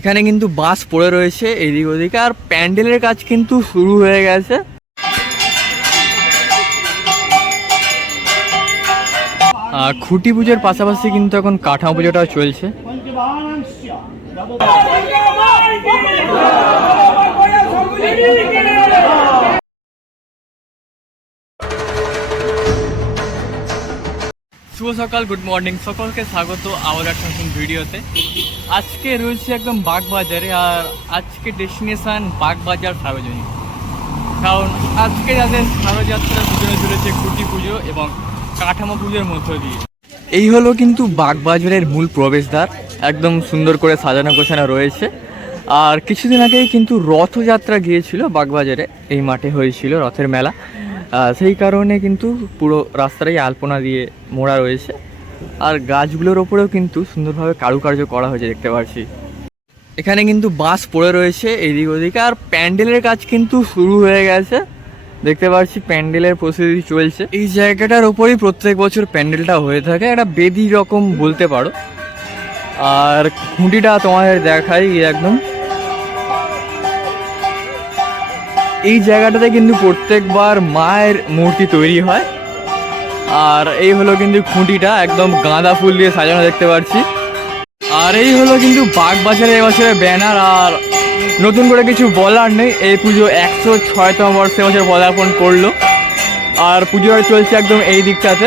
এখানে কিন্তু বাস পড়ে রয়েছে এদিক ওদিকে, আর প্যান্ডেলের কাজ কিন্তু শুরু হয়ে গেছে। আর খুঁটি পুজোর পাশাপাশি কিন্তু এখন কাঠা পুজোটাও চলছে। শুভ সকাল গুড মর্নিং সকলকে স্বাগত আবার একটা নতুন ভিডিওতে। আজকে রয়েছে একদম বাগবাজারে আর আজকে ডেস্টিনেশন বাগবাজার সার্বজনীন। কারণ আজকে যাদের সারযাত্রা পুজো চলেছে কুটি পুজো এবং কাঠামো পুজোর মধ্য দিয়ে। এই হলো কিন্তু বাগবাজারের মূল প্রবেশদ্বার। একদম সুন্দর করে সাজানো গোছানো রয়েছে। আর কিছুদিন আগেই কিন্তু রথযাত্রা গিয়েছিল বাগবাজারে। এই মাঠে হয়েছিল রথের মেলা। সেই কারণে কিন্তু পুরো রাস্তাটাই আলপনা দিয়ে মোড়া রয়েছে। আর গাছগুলোর ওপরেও কিন্তু সুন্দরভাবে কারুকার্য করা হয়েছে দেখতে পাচ্ছি। এখানে কিন্তু বাস পড়ে রয়েছে এদিক ওদিকে, আর প্যান্ডেলের কাজ কিন্তু শুরু হয়ে গেছে। দেখতে পাচ্ছি প্যান্ডেলের প্রস্তুতি চলছে। এই জায়গাটার ওপরেই প্রত্যেক বছর প্যান্ডেলটা হয়ে থাকে, একটা বেদি রকম বলতে পারো। আর খুঁটিটা তোমাদের দেখাই একদম। এই জায়গাটাতে কিন্তু প্রত্যেকবার মায়ের মূর্তি তৈরি হয়। আর এই হলো কিন্তু খুঁটিটা, একদম গাঁদা ফুল দিয়ে সাজানো দেখতে পাচ্ছি। আর এই হলো কিন্তু বাগবাজারে এবছরের ব্যানার, আর নতুন করে কিছু বলার নেই। এই পুজো একশো ছয়তম বর্ষে বছর পদার্পণ করল। আর পুজোটা চলছে একদম এই দিকটাতে।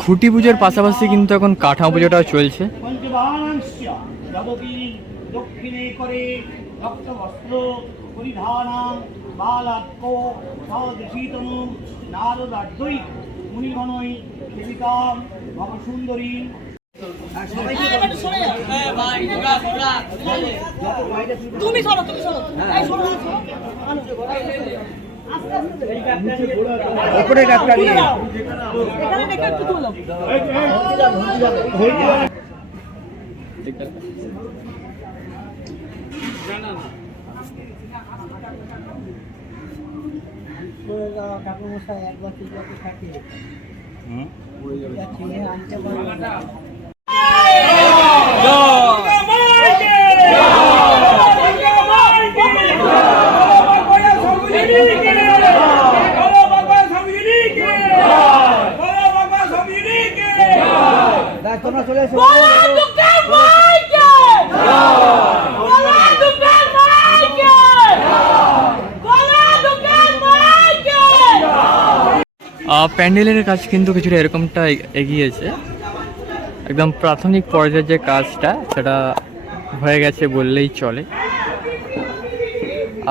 খুঁটি পুজোর পাশাপাশি কিন্তু এখন কাঠামো পুজোটাও চলছে। দক্ষিণে করে রক্তবস্ত্র পরিধানাং বালাক্য সদৃশীতম নারদাদ্বৈ তুমি সরো তুমি সরো। এই সরো সরো। আস্তে আস্তে উপরে ডাক্তার এখানে দেখে একটু তুলো ঠাকুরমশাই এক বছর যত থাকে আনতে পারবে না। চলে প্যান্ডেলের কাজ কিন্তু কিছুটা এরকমটা এগিয়েছে। একদম প্রাথমিক পর্যায়ের যে কাজটা, সেটা হয়ে গেছে বললেই চলে।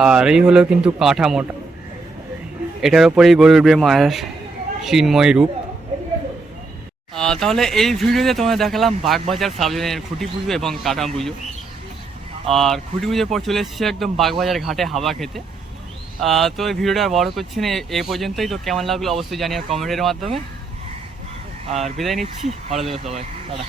আর এই হলো কিন্তু কাঠামোটা। এটার ওপরেই গড়ে উঠবে মায়ের চিন্ময় রূপ। তাহলে এই ভিডিওতে তোমায় দেখালাম বাগবাজার সাবজেনের খুঁটি পুজো এবং কাঠাম পুজো। আর খুঁটি পুজোর পর চলে এসেছে একদম বাগবাজার ঘাটে হাওয়া খেতে। তো এই ভিডিওটা বড় করছি না, এ- পর্যন্তই। তো কেমন লাগল অবশ্যই জানিয়ে কমেন্টের মাধ্যমে। আর বিদায় নিচ্ছি। ভালো দেবে সবাই। টাটা।